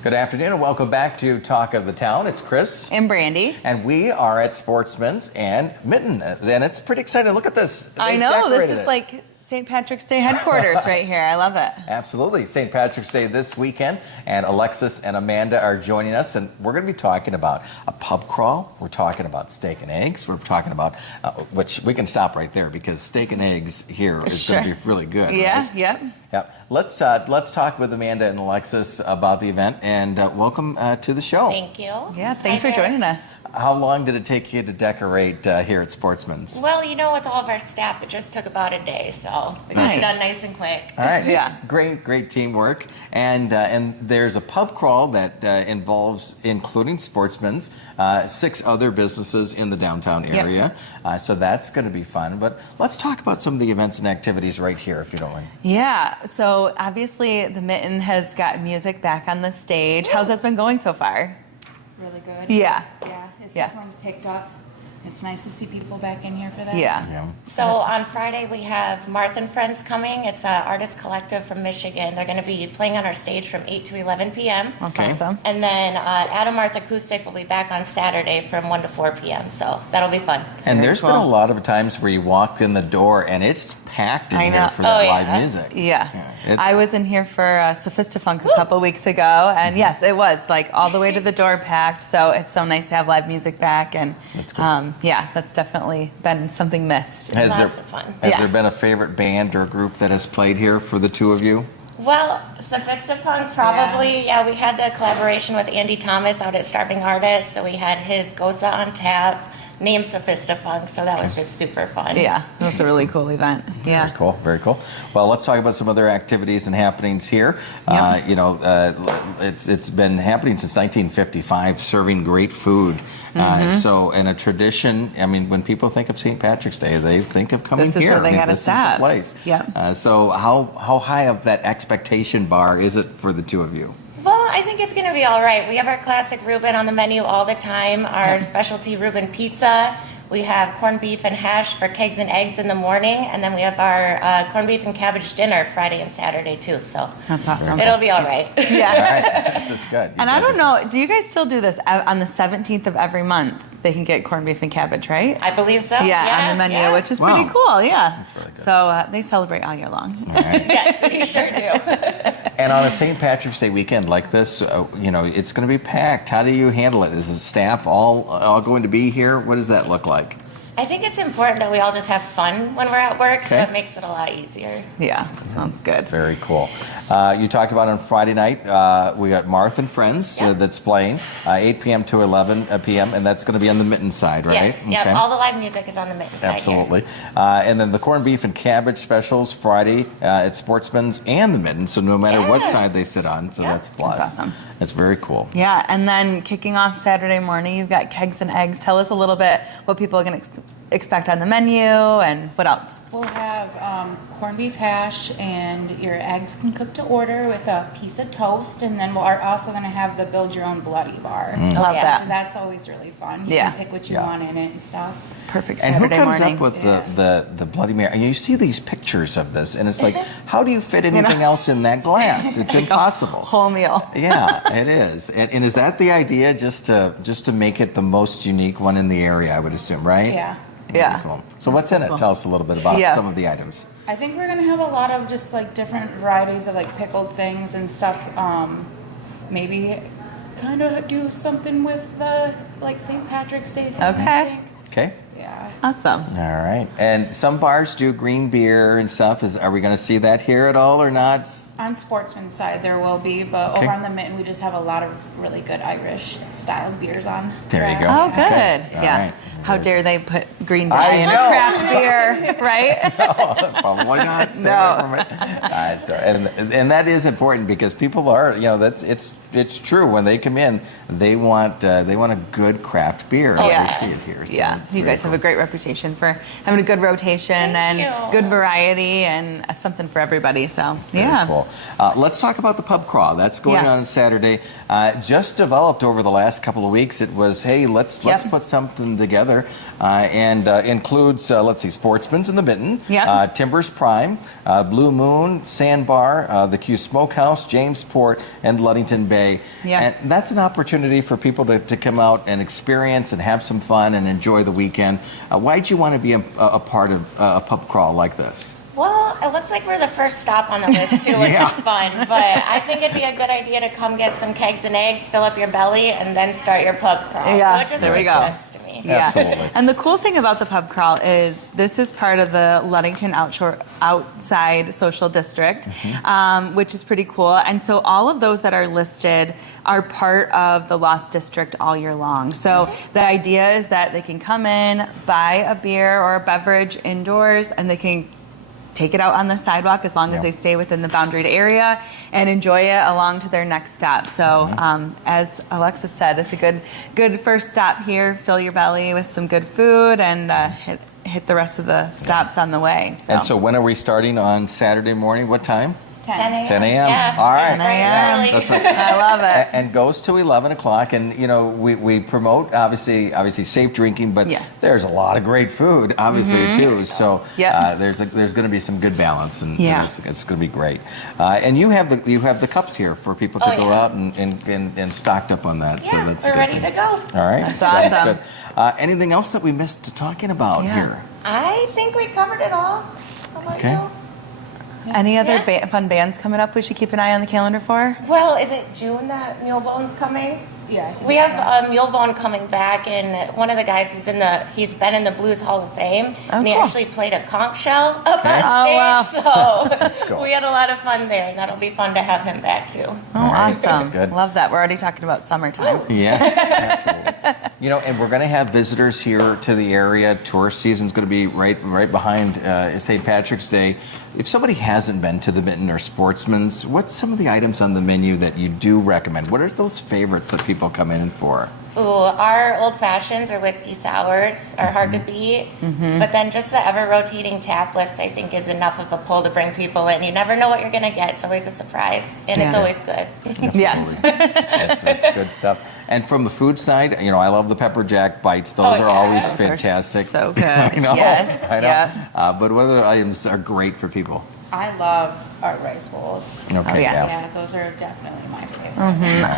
Good afternoon and welcome back to Talk of the Town. It's Chris. And Brandy. And we are at Sportsman's and Mitten. And it's pretty exciting. Look at this. I know, this is like St. Patrick's Day headquarters right here. I love it. Absolutely. St. Patrick's Day this weekend. And Alexis and Amanda are joining us. And we're going to be talking about a pub crawl. We're talking about steak and eggs. We're talking about, which we can stop right there because steak and eggs here is going to be really good. Yeah, right? yep. Yep. Let's talk with Amanda and Alexis about the event, and welcome to the show. Thank you. Yeah, thanks for joining us. How long did it take you to decorate here at Sportsman's? Well, you know, with all of our staff, it just took about a day, so we got it done nice and quick. All right. Yeah. Great teamwork. And there's a pub crawl that involves, including Sportsman's, 6 other businesses in the downtown area. Yep. So that's going to be fun. But let's talk about some of the events and activities right here, if you don't mind. Yeah. So obviously the Mitten has got music back on the stage. How's that been going so far? Really good. Yeah. Yeah, it's definitely picked up. It's nice to see people back in here for that. Yeah. So on Friday, we have Martha and Friends coming. It's an artist collective from Michigan. They're going to be playing on our stage from 8 to 11 p.m. That's awesome. And then Adam Martha Acoustic will be back on Saturday from 1 to 4 p.m. So that'll be fun. And there's been a lot of times where you walked in the door and it's packed in here for that live music. Yeah. I was in here for Sophistafunk a couple weeks ago, and yes, it was like all the way to the door packed. So it's so nice to have live music back, and that's cool. Yeah, that's definitely been something missed. Lots of fun. Has there been a favorite band or group that has played here for the two of you? Well, Sophistafunk probably, we had the collaboration with Andy Thomas out at Starving Artists, so we had his Goza on tap, named Sophistafunk, so that was just super fun. Yeah, that's a really cool event. Yeah. Very cool. Well, let's talk about some other activities and happenings here. Yep. It's been happening since 1955, serving great food. So, in a tradition, I mean, when people think of St. Patrick's Day, they think of coming here. This is where they got to stop. This is the place. Yeah. So, how high of that expectation bar is it for the two of you? Well, I think it's going to be all right. We have our classic Reuben on the menu all the time, our specialty Reuben pizza. We have corned beef and hash for kegs and eggs in the morning, and then we have our corned beef and cabbage dinner Friday and Saturday too. So that's awesome. It'll be all right. Yeah. All right. That's good. And I don't know, do you guys still do this on the 17th of every month? They can get corned beef and cabbage, right? I believe so. Yeah, on the menu, which is pretty cool. Yeah. That's really good. So they celebrate all year long. All right. Yes, we sure do. And on a St. Patrick's Day weekend like this, it's going to be packed. How do you handle it? Is the staff all going to be here? What does that look like? I think it's important that we all just have fun when we're at work, so it makes it a lot easier. Yeah, sounds good. Very cool. You talked about on Friday night, we got Martha and Friends that's playing 8 p.m. to 11 p.m., and that's going to be on the Mitten side, right? Yes, okay. All the live music is on the Mitten side. Absolutely. And then the corned beef and cabbage specials Friday at Sportsman's and the Mitten, so no matter what side they sit on, so that's a plus. That's awesome. That's very cool. Yeah, and then kicking off Saturday morning, you've got kegs and eggs. Tell us a little bit what people are going to expect on the menu and what else. We'll have corned beef hash, and your eggs can cook to order with a piece of toast, and then we're also going to have the build your own bloody bar. I love that. So that's always really fun. You can pick what you want in it and stuff. Perfect And Saturday who comes morning. up with the Bloody Mary? And you see these pictures of this, and it's like, how do you fit anything else in that glass? It's impossible. Whole meal. Yeah, it is. And is that the idea, just to make it the most unique one in the area, I would assume, right? Yeah. Yeah. Cool. So what's in it? Tell us a little bit about some of the items. I think we're going to have a lot of just like different varieties of like pickled things and stuff. Maybe kind of do something with the like St. Patrick's Day thing, I think. Okay. Yeah. Awesome. All right. And some bars do green beer and stuff. Are we going to see that here at all or not? On Sportsman's side, there will be, but over on the Mitten, we just have a lot of really good Irish-styled beers on. There you go. Oh, good. Okay. Yeah. Right. How dare they put green dye in a craft beer, right? No, probably not. Stay away from it. And that is important because people are, it's true. When they come in, they want a good craft beer. Oh, yeah. We see it here. So Yeah. You guys have a great reputation for having a good rotation and good variety and something for everybody. So Very cool. Let's talk about the pub crawl. That's going on Saturday. Just developed over the last couple of weeks. It was, hey, let's put something together together, and includes, let's see, Sportsman's in the Mitten, Yep. Timbers Prime, Blue Moon, Sandbar, the Q Smokehouse, Jamesport, and Ludington Bay. Yeah. And that's an opportunity for people to come out and experience and have some fun and enjoy the weekend. Why'd you want to be a part of a pub crawl like this? Well, it looks like we're the first stop on the list too, which Yeah. is fun. But I think it'd be a good idea to come get some kegs and eggs, fill up your belly, and then start your pub crawl. Yeah, so it just there we makes go. sense to me. Yeah. Absolutely. And the cool thing about the pub crawl is this is part of the Ludington Outside Social District, which is pretty cool. And so all of those that are listed are part of the Lost District all year long. So the idea is that they can come in, buy a beer or a beverage indoors, and they can take it out on the sidewalk as long as Yep. they stay within the boundaried area and enjoy it along to their next stop. So as Alexis said, it's a good first stop here. Fill your belly with some good food and hit the rest of the stops on the way. And so when are we starting on Saturday morning? What time? 10 a.m. 10 a.m. Yeah. All right. 10 a.m. Early. That's right. I love it. And goes to 11 o'clock. And, you know, we promote, obviously safe drinking, but Yes. there's a lot of great food, obviously, too. So Yep. there's going to be some good balance, and Yeah. it's going to be great. And you have the cups here for people to Oh, go yeah. out and stocked up on that. So Yeah, that's a we're good ready thing. to go. All right. That's Sounds awesome. good. Anything else that we missed talking about Yeah. here? I think we covered it all. How about Okay. you? Any other Yeah. fun bands coming up we should keep an eye on the calendar for? Well, is it June that Mulebone's coming? Yeah. We have Mulebone coming back, and one of the guys he's been in the Blues Hall of Fame, and he cool. actually played a conch shell up Okay. on stage. So cool. we had a lot of fun there, and that'll be fun to have him back too. Oh, All right, awesome. sounds good. Love that. We're already talking about summertime. Yeah, absolutely. You know, and we're going to have visitors here to the area. Tourist season's going to be right behind St. Patrick's Day. If somebody hasn't been to the Mitten or Sportsman's, what's some of the items on the menu that you do recommend? What are those favorites that people come in for? Ooh, our old fashions or whiskey sours are hard to beat, but then just the ever rotating tap list I think is enough of a pull to bring people in. You never know what you're gonna get. It's always a surprise, and it's Yeah. always good. Yes. That's good stuff. And from the food side, you know, I love the pepper jack bites. Those Oh, are yeah. always Those are fantastic. so good. I know. Yes, I know. yeah. But what other items are great for people? I love our rice bowls. Okay, yes. Yeah, those are definitely my favorite. All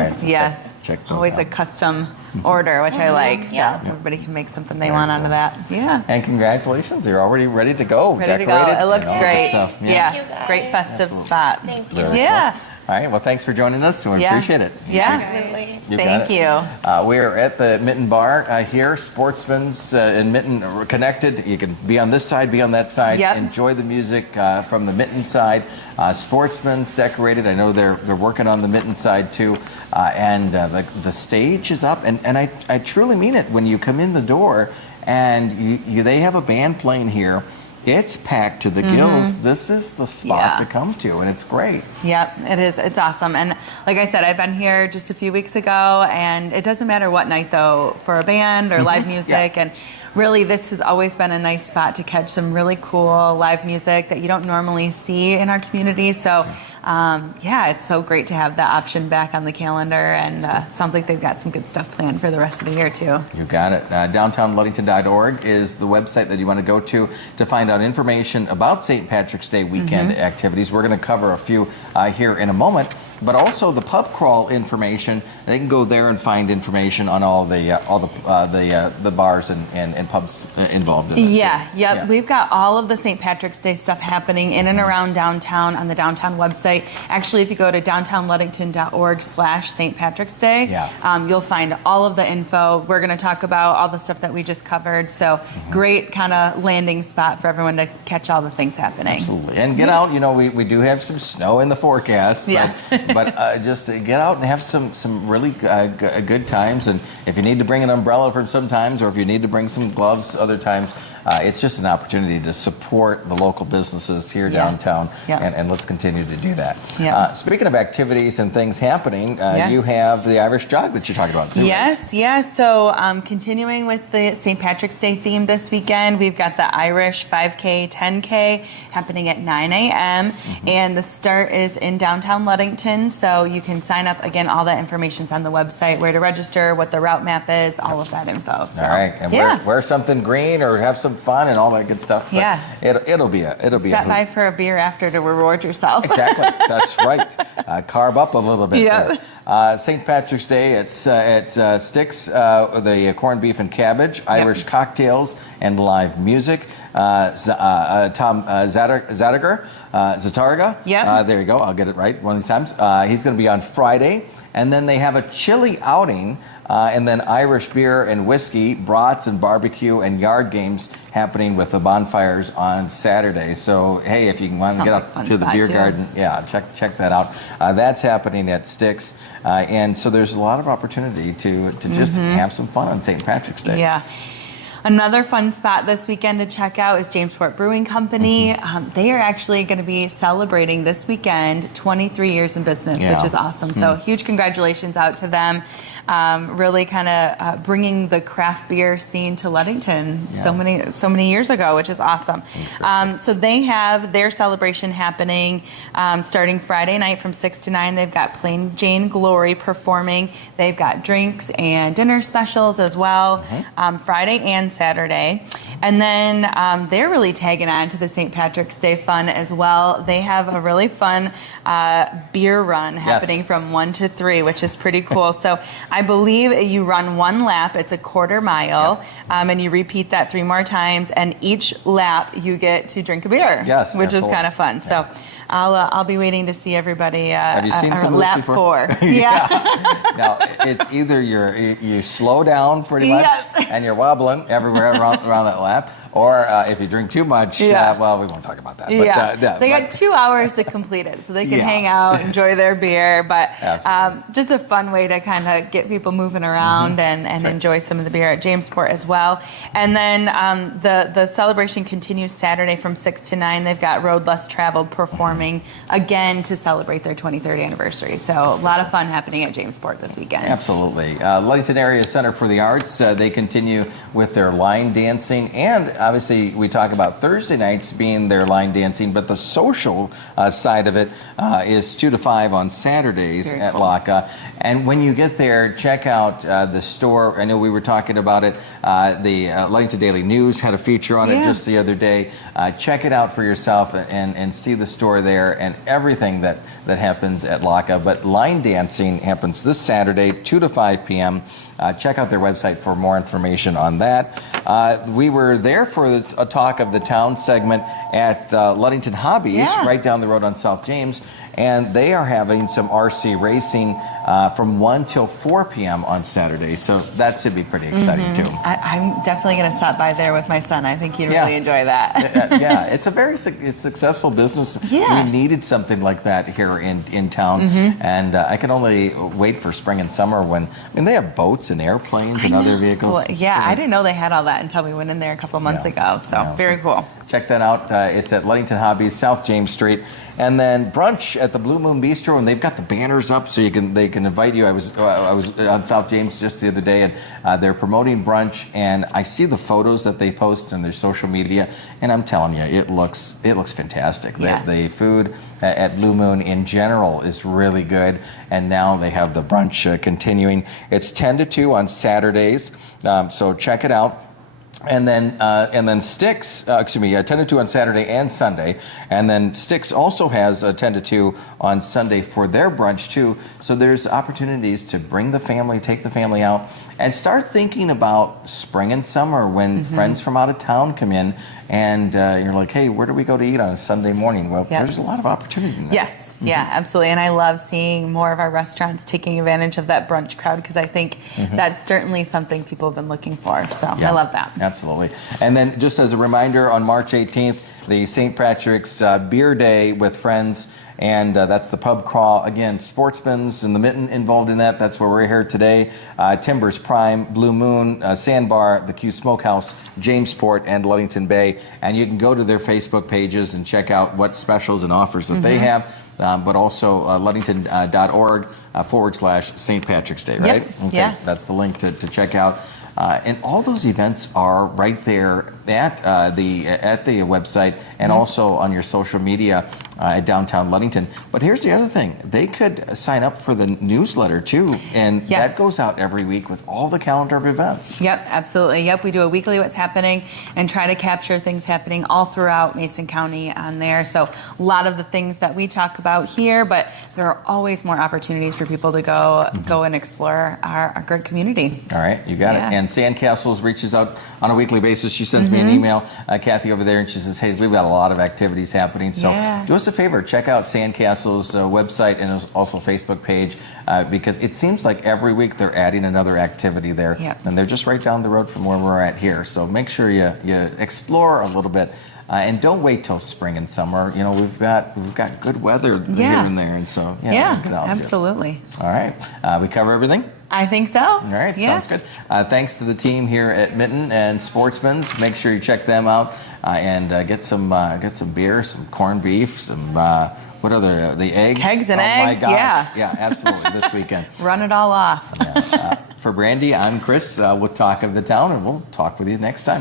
right, so Yes. check those Always a out. custom order, which I like. So Yeah. everybody can make something they want out of that. Yeah. And congratulations, you're already ready to go. Ready to go. decorated, It looks and all that great. stuff. Yeah. Thank you, guys. Great festive Absolutely. spot. Thank you. Very cool. Yeah. All right, well, thanks for joining us. We Yeah. appreciate it. Yeah. Absolutely. You got Thank it. you. We are at the Mitten Bar here. Sportsman's and Mitten are connected. You can be on this side, be on that side. Yep. Enjoy the music from the Mitten side. Sportsman's decorated. I know they're working on the Mitten side too. And the stage is up. And I truly mean it. When you come in the door and they have a band playing here, it's packed to the gills. This is the spot Yeah. to come to, and it's great. Yep, it is. It's awesome. And like I said, I've been here just a few weeks ago, and it doesn't matter what night, though, for a band or live music. And really, this has always been a nice spot to catch some really cool live music that you don't normally see in our community. So, yeah, it's so great to have that option back on the calendar. And sounds like they've got some good stuff planned for the rest of the year, too. You got it. DowntownLudington.org is the website that you want to go to find out information about St. Patrick's Day weekend activities. We're going to cover a few here in a moment, but also the pub crawl information. They can go there and find information on all the bars and pubs involved in it. Yeah, yep. Yeah. We've got all of the St. Patrick's Day stuff happening in and around downtown on the downtown website. Actually, if you go to downtownludington.org/St. Patrick's Day, you'll find all of the info. We're going to talk about all the stuff that we just covered. So great kind of landing spot for everyone to catch all the things happening. Absolutely. And get out, you know, we do have some snow in the forecast, but, Yes. but just get out and have some really good times. And if you need to bring an umbrella for sometimes, or if you need to bring some gloves other times, it's just an opportunity to support the local businesses here downtown, and let's continue to do that. Speaking of activities and things happening, you have the Irish Jog that you're talking about. Yes. So continuing with the St. Patrick's Day theme this weekend, we've got the Irish 5K, 10K happening at 9 a.m. And the start is in downtown Ludington. So you can sign up. Again, all that information's on the website, where to register, what the route map is, all of that info. So, all right. And wear something green or have some fun and all that good stuff. But it'll be Stop by for a beer after to reward yourself. Exactly. That's right. Carb up a little bit there. St. Patrick's Day, it's Sticks, the corned beef and cabbage, Irish cocktails, and live music. Tom Zatarga. There you go. I'll get it right one of these times. He's going to be on Friday. And then they have a chili outing, and then Irish beer and whiskey, brats and barbecue and yard games happening with the bonfires on Saturday. So, hey, if you want to get up to the beer garden, check that out. That's happening at Sticks. And so there's a lot of opportunity to just have some fun on St. Patrick's Day. Yeah. Another fun spot this weekend to check out is Jamesport Brewing Company. They are actually going to be celebrating this weekend 23 years in business, which is awesome. So huge congratulations out to them. Really kind of bringing the craft beer scene to Ludington so many years ago, which is awesome. So they have their celebration happening starting Friday night from 6 to 9. They've got Plain Jane Glory performing. They've got drinks and dinner specials as well, Friday and Saturday. And then they're really tagging on to the St. Patrick's Day fun as well. They have a really fun beer run happening from 1 to 3, which is pretty cool. So I believe you run one lap, it's a quarter mile, and you repeat that 3 more times, and each lap you get to drink a beer, which is kind of fun. So I'll be waiting to see everybody have you seen some of lap this before? 4. Now, it's either you slow down pretty much and you're wobbling everywhere around that lap, or if you drink too much, well, we won't talk about that. But, they got 2 hours to complete it, so they can hang out, enjoy their beer, but just a fun way to kind of get people moving around and enjoy some of the beer at Jamesport as well. And then the celebration continues Saturday from 6 to 9. They've got Road Less Traveled performing again to celebrate their 23rd anniversary. So a lot of fun happening at Jamesport this weekend. Absolutely. Ludington Area Center for the Arts, they continue with their line dancing, and obviously we talk about Thursday nights being their line dancing, but the social side of it is 2 to 5 on Saturdays at LACA. And when you get there, check out the store. I know we were talking about it. The Ludington Daily News had a feature on it just the other day. Check it out for yourself and see the store there and everything that happens at LACA. But line dancing happens this Saturday, 2 to 5 p.m. Check out their website for more information on that. We were there for a talk of the town segment at Ludington Hobbies, right down the road on South James. And they are having some RC racing from 1 till 4 p.m. on Saturday. So that should be pretty exciting, too. I'm definitely going to stop by there with my son. I think he'd really enjoy that. It's a very successful business. We needed something like that here in town. And I can only wait for spring and summer when, they have boats and airplanes and other vehicles. Well, I didn't know they had all that until we went in there a couple months ago. So very cool. Check that out. It's at Ludington Hobbies, South James Street. And then brunch at the Blue Moon Bistro, and they've got the banners up so they can invite you. I was on South James just the other day, and they're promoting brunch, and I see the photos that they post on their social media, and I'm telling you, it looks fantastic. The food at Blue Moon in general is really good, and now they have the brunch continuing. It's 10 to 2 on Saturdays, so check it out. And then Sticks, 10 to 2 on Saturday and Sunday. And then Sticks also has a 10 to 2 on Sunday for their brunch too. So there's opportunities to bring the family, take the family out, and start thinking about spring and summer when friends from out of town come in and you're like, hey, where do we go to eat on a Sunday morning? Well, there's a lot of opportunity in that. Yes, absolutely. And I love seeing more of our restaurants taking advantage of that brunch crowd, because I think that's certainly something people have been looking for. So I love that. Absolutely. And then just as a reminder, on March 18th, the St. Patrick's Beer Day with friends and that's the pub crawl. Again, Sportsman's and the Mitten involved in that. That's where we're here today. Timbers Prime, Blue Moon, Sandbar, the Q Smokehouse, Jamesport, and Ludington Bay. And you can go to their Facebook pages and check out what specials and offers that they have. But also ludington.org/St. Patrick's Day, right? Yep. Okay, Yeah. that's the link to check out. And all those events are right there at the website and also on your social media at Downtown Ludington. But here's the other thing. They could sign up for the newsletter too. And Yes. that goes out every week with all the calendar of events. Yep, absolutely. Yep, we do a weekly what's happening and try to capture things happening all throughout Mason County on there. So a lot of the things that we talk about here, but there are always more opportunities for people to go and explore our great community. All right, you got Yeah. it. And Sandcastles reaches out on a weekly basis. She sends me an email, Kathy over there, and she says, hey, we've got a lot of activities happening. So do us a favor, check out Sandcastle's website and also Facebook page because it seems like every week they're adding another activity there. Yep. And they're just right down the road from where we're at here. So make sure you explore a little bit. And don't wait till spring and summer. You know, we've got good weather here and there. And so, get out here. Absolutely. All right. We cover everything? I think so. All right, sounds good. Thanks to the team here at Mitten and Sportsman's. Make sure you check them out and get some beer, some corned beef, some what other the eggs? Eggs and eggs. My gosh. Yeah. Yeah, absolutely. This weekend. Run it all off. For Brandy, I'm Chris. We'll talk of the town, and we'll talk with you next time.